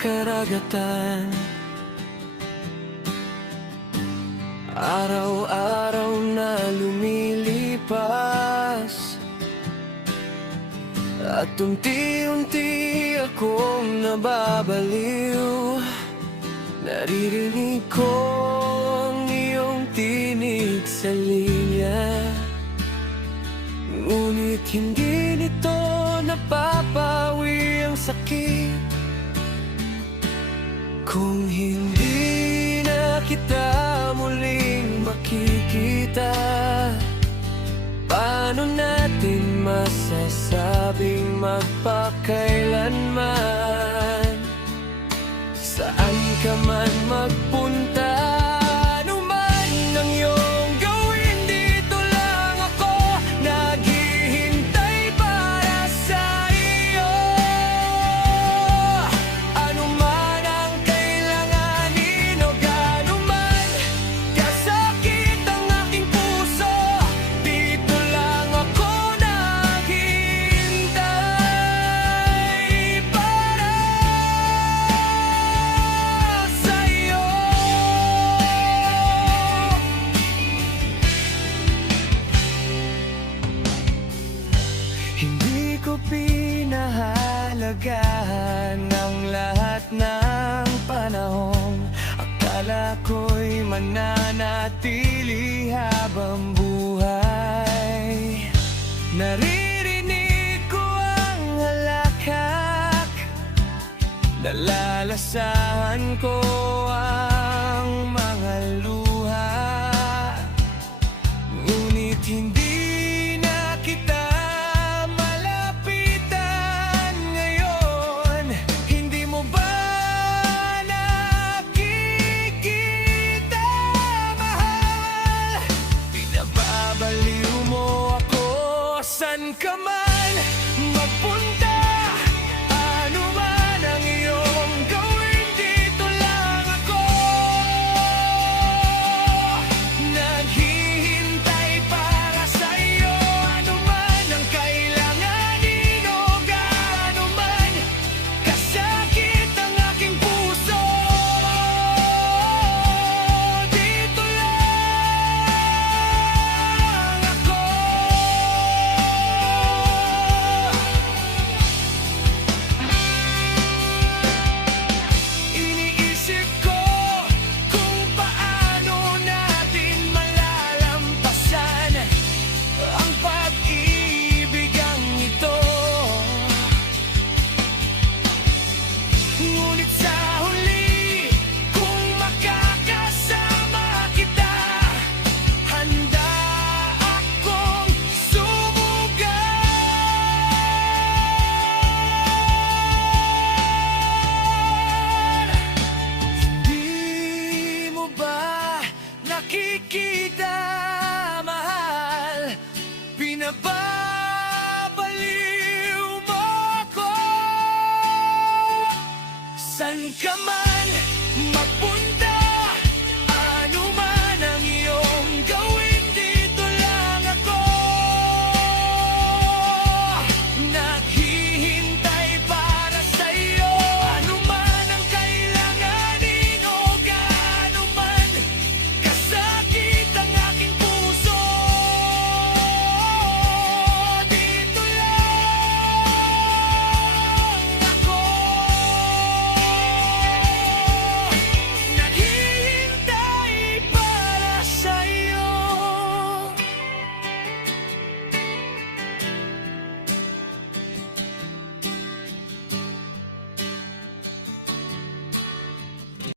karagatan. Araw-araw na lumilipas at unti-unti akong nababaliw. Naririnig ko ang iyong tinig sa linya, ngunit hindi nito napapawi ang sakit. Kung hindi na kita muling makikita, paano natin masasabing magpakailanman? Saan ka man magpunta, anuman ang iyong gawin, dito lang ako naghihintay para sa iyo. Anuman ang kailanganin o ganuman kasakit ang aking puso, dito lang ako naghihintay para sa iyo. Hindi ko pinahalagahan ang lahat ng panahon. Akala ko'y mananatili habang buhay. Naririnig ko ang halakhak, nalalasahan ko ang mga luha, ngunit hindi na kita malapitan ngayon. Hindi mo ba nakikita, mahal? Pinababaliw mo ako, san ka man magpunta, anuman ang iyong gawin, dito lang ako naghihintay para sa iyo. Anuman ang kailanganin o ganuman kasakit ang aking puso, dito lang ako. Iniisip ko kung paano natin malalampasan ang pag-ibigang ito, ngunit sa huli, kung makakasama kita, handa akong sumugal. Di mo ba nakikita, mahal? Pinababaliw mo ako, san ka man